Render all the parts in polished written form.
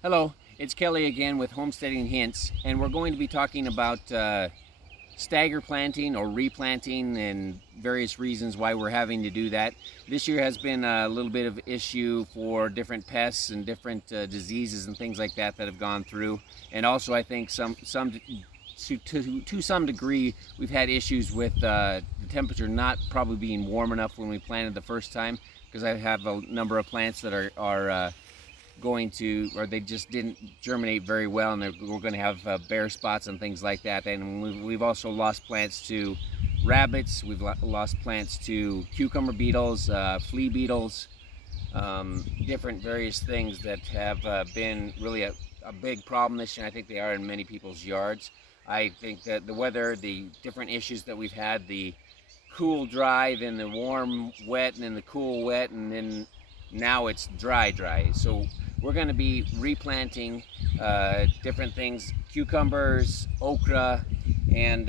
Hello, it's Kelly again with Homesteading Hints, and we're going to be talking about stagger planting or replanting and various reasons why we're having to do that. This year has been a little bit of issue for different pests and different diseases and things like that have gone through, and also I think to some degree we've had issues with the temperature not probably being warm enough when we planted the first time, because I have a number of plants that are going to, or they just didn't germinate very well, and we're going to have bare spots and things like that. And we've also lost plants to rabbits. We've lost plants to cucumber beetles, flea beetles, different various things that have been really a big problem this year. I think they are in many people's yards. I think that the weather, the different issues that we've had, the cool dry, then the warm wet, and then the cool wet, and then now it's dry. So we're going to be replanting different things: cucumbers, okra, and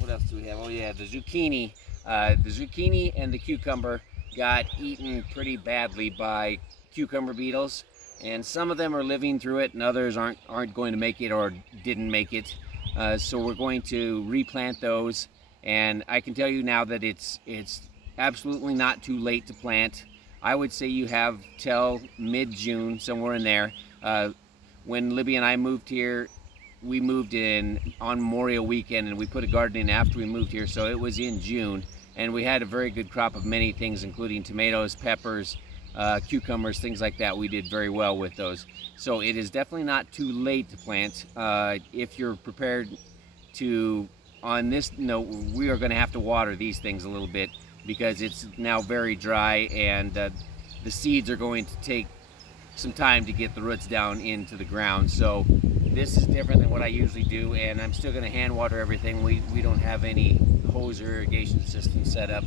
what else do we have? Oh yeah, the zucchini. The zucchini and the cucumber got eaten pretty badly by cucumber beetles, and some of them are living through it, and others aren't going to make it or didn't make it. So we're going to replant those, and I can tell you now that it's absolutely not too late to plant. I would say you have till mid-June, somewhere in there. When Libby and I moved here, we moved in on Memorial Weekend, and we put a garden in after we moved here, so it was in June, and we had a very good crop of many things, including tomatoes, peppers, cucumbers, things like that. We did very well with those. So it is definitely not too late to plant. If you're prepared to, on this note, we are going to have to water these things a little bit, because it's now very dry, and the seeds are going to take some time to get the roots down into the ground. So this is different than what I usually do, and I'm still going to hand water everything. We don't have any hose or irrigation system set up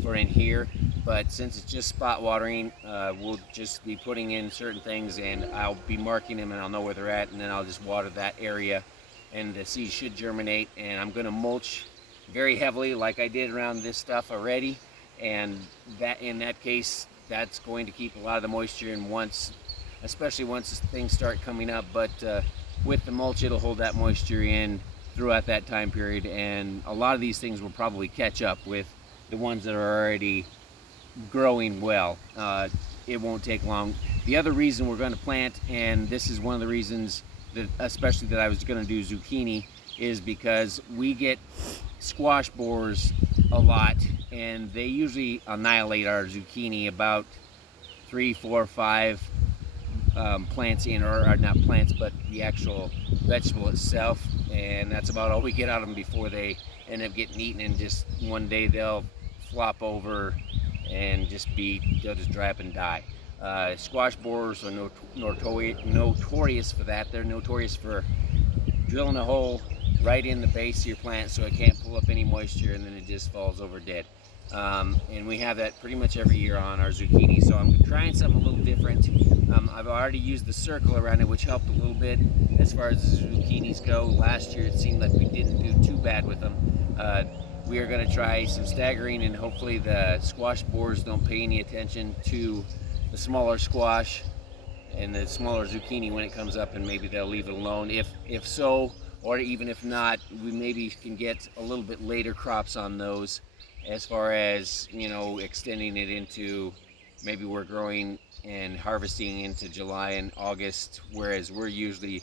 for in here, but since it's just spot watering, we'll just be putting in certain things, and I'll be marking them, and I'll know where they're at, and then I'll just water that area, and the seeds should germinate. And I'm going to mulch very heavily like I did around this stuff already, and that, in that case, that's going to keep a lot of the moisture in, especially once things start coming up. But with the mulch, it'll hold that moisture in throughout that time period, and a lot of these things will probably catch up with the ones that are already growing well. It won't take long. The other reason we're going to plant, and this is one of the reasons that especially that I was going to do zucchini, is because we get squash borers a lot, and they usually annihilate our zucchini about 3, 4, 5 plants in, or not plants, but the actual vegetable itself, and that's about all we get out of them before they end up getting eaten, and just one day they'll flop over and they'll just dry up and die. Squash borers are notorious for that. They're notorious for drilling a hole right in the base of your plant so it can't pull up any moisture, and then it just falls over dead. And we have that pretty much every year on our zucchini, so I'm trying something a little different. I've already used the circle around it, which helped a little bit as far as the zucchinis go. Last year it seemed like we didn't do too bad with them. We are going to try some staggering, and hopefully the squash borers don't pay any attention to the smaller squash and the smaller zucchini when it comes up, and maybe they'll leave it alone. If so, or even if not, we maybe can get a little bit later crops on those, as far as, extending it into, maybe we're growing and harvesting into July and August, whereas we're usually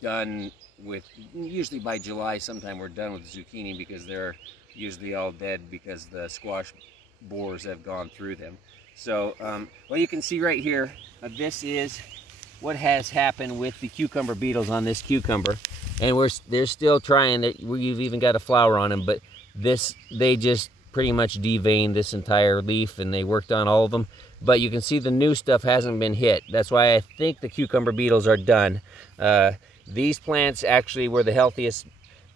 by July sometime we're done with the zucchini, because they're usually all dead because the squash borers have gone through them. So, well, you can see right here, this is what has happened with the cucumber beetles on this cucumber, and they're still trying. We've even got a flower on them, but they just pretty much deveined this entire leaf, and they worked on all of them. But you can see the new stuff hasn't been hit. That's why I think the cucumber beetles are done. These plants actually were the healthiest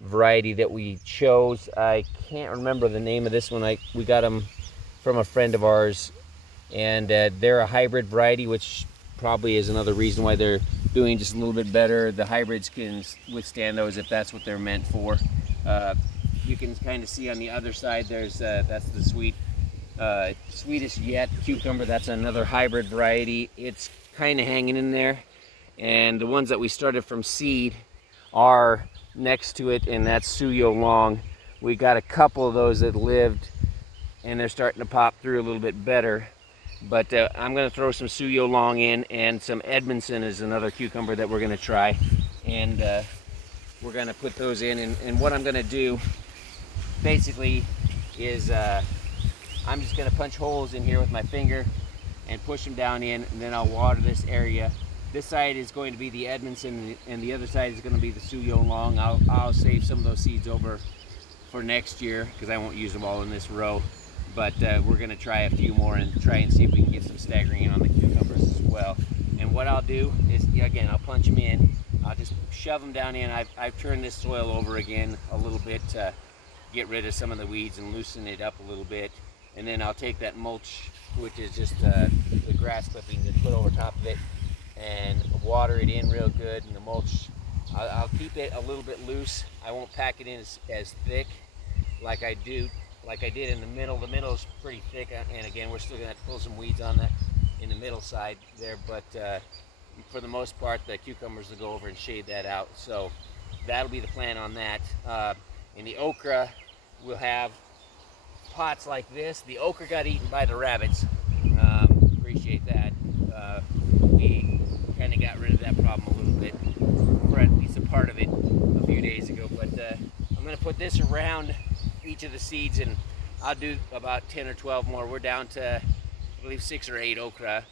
variety that we chose. I can't remember the name of this one. We got them from a friend of ours, and they're a hybrid variety, which probably is another reason why they're doing just a little bit better. The hybrids can withstand those if that's what they're meant for. You can kind of see on the other side, that's the Swedish Yet cucumber. That's another hybrid variety. It's kind of hanging in there. and the ones that we started from seed are next to it, and that's Suyo Long. We got a couple of those that lived, and they're starting to pop through a little bit better. But I'm going to throw some Suyo Long in, and some Edmondson is another cucumber that we're going to try. And we're going to put those in. And what I'm going to do basically is I'm just going to punch holes in here with my finger and push them down in, and then I'll water this area. This side is going to be the Edmondson, and the other side is going to be the Suyo Long. I'll save some of those seeds over for next year because I won't use them all in this row. But we're going to try a few more and try and see if we can get some staggering on the cucumbers as well. And what I'll do is, again, I'll punch them in. I'll just shove them down in. I've turned this soil over again a little bit to get rid of some of the weeds and loosen it up a little bit. And then I'll take that mulch, which is just the grass clippings, and put over top of it and water it in real good. And the mulch, I'll keep it a little bit loose. I won't pack it in as thick like I did in the middle. The middle is pretty thick, and again, we're still gonna have to pull some weeds on that in the middle side there, but for the most part, the cucumbers will go over and shade that out. So that'll be the plan on that. In the okra, we'll have pots like this. The okra got eaten by the rabbits. Appreciate that. We kind of got rid of that problem a little bit, or at least a part of it, a few days ago. But I'm gonna put this around each of the seeds, and I'll do about 10 or 12 more. We're down to, I believe, 6 or 8 okra,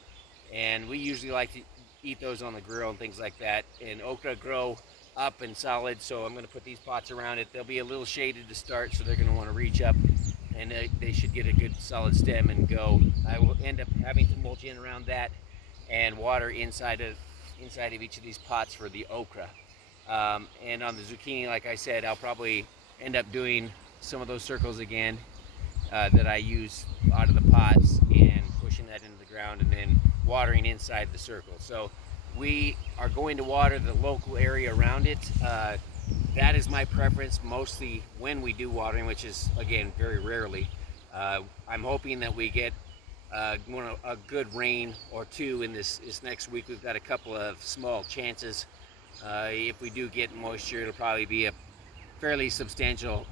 and we usually like to eat those on the grill and things like that. And okra grow up and solid, so I'm going to put these pots around it. They'll be a little shaded to start, so they're going to want to reach up, and they should get a good solid stem and go. I will end up having to mulch in around that and water inside of each of these pots for the okra. And on the zucchini, like I said, I'll probably end up doing some of those circles again that I use out of the pots, and pushing that into the ground and then watering inside the circle. So we are going to water the local area around it. That is my preference mostly when we do watering, which is, again, very rarely. I'm hoping that we get a good rain or two in this next week. We've got a couple of small chances. If we do get moisture, it'll probably be a fairly substantial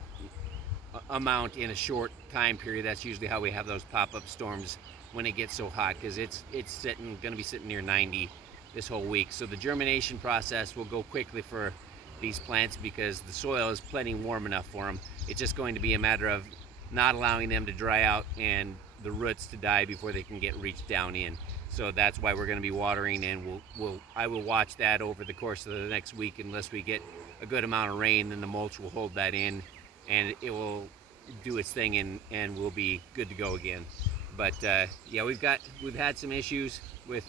amount in a short time period. That's usually how we have those pop-up storms when it gets so hot, because it's going to be sitting near 90 this whole week. So the germination process will go quickly for these plants because the soil is plenty warm enough for them. It's just going to be a matter of not allowing them to dry out and the roots to die before they can get reached down in. So that's why we're going to be watering, and I will watch that over the course of the next week. Unless we get a good amount of rain, then the mulch will hold that in, and it will do its thing, and we'll be good to go again. But yeah, we've had some issues with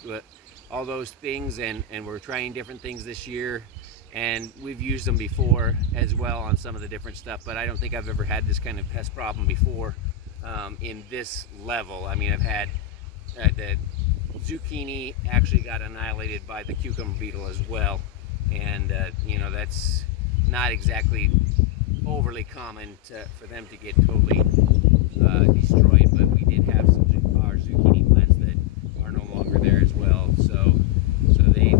all those things, and we're trying different things this year, and we've used them before as well on some of the different stuff, but I don't think I've ever had this kind of pest problem before in this level. I mean, I've had the zucchini actually got annihilated by the cucumber beetle as well, and you know, that's not exactly overly common for them to get totally destroyed, but we did have some our zucchini plants that are no longer there as well. So they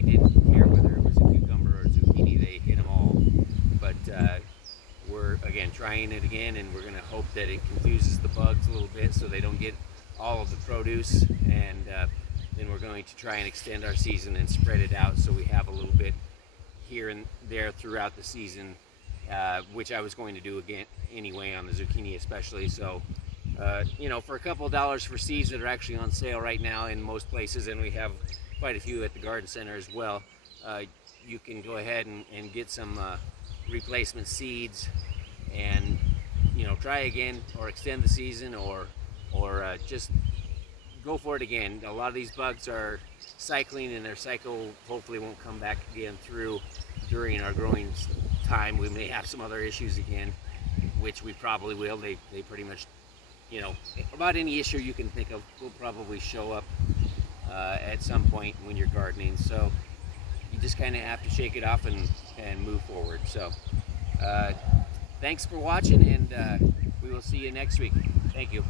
didn't care whether it was a cucumber or a zucchini; they hit them all. But we're again trying it again, and we're going to hope that it confuses the bugs a little bit so they don't get all of the produce. And then we're going to try and extend our season and spread it out so we have a little bit here and there throughout the season. Which I was going to do again anyway on the zucchini especially. So you know, for a couple of dollars for seeds that are actually on sale right now in most places, and we have quite a few at the garden center as well, you can go ahead and get some replacement seeds, and you know, try again or extend the season, or just go for it again. A lot of these bugs are cycling, and their cycle hopefully won't come back again through during our growing time. We may have some other issues again, which we probably will. They pretty much, you know, about any issue you can think of will probably show up at some point when you're gardening. So you just kind of have to shake it off and move forward. So thanks for watching, and we will see you next week. Thank you.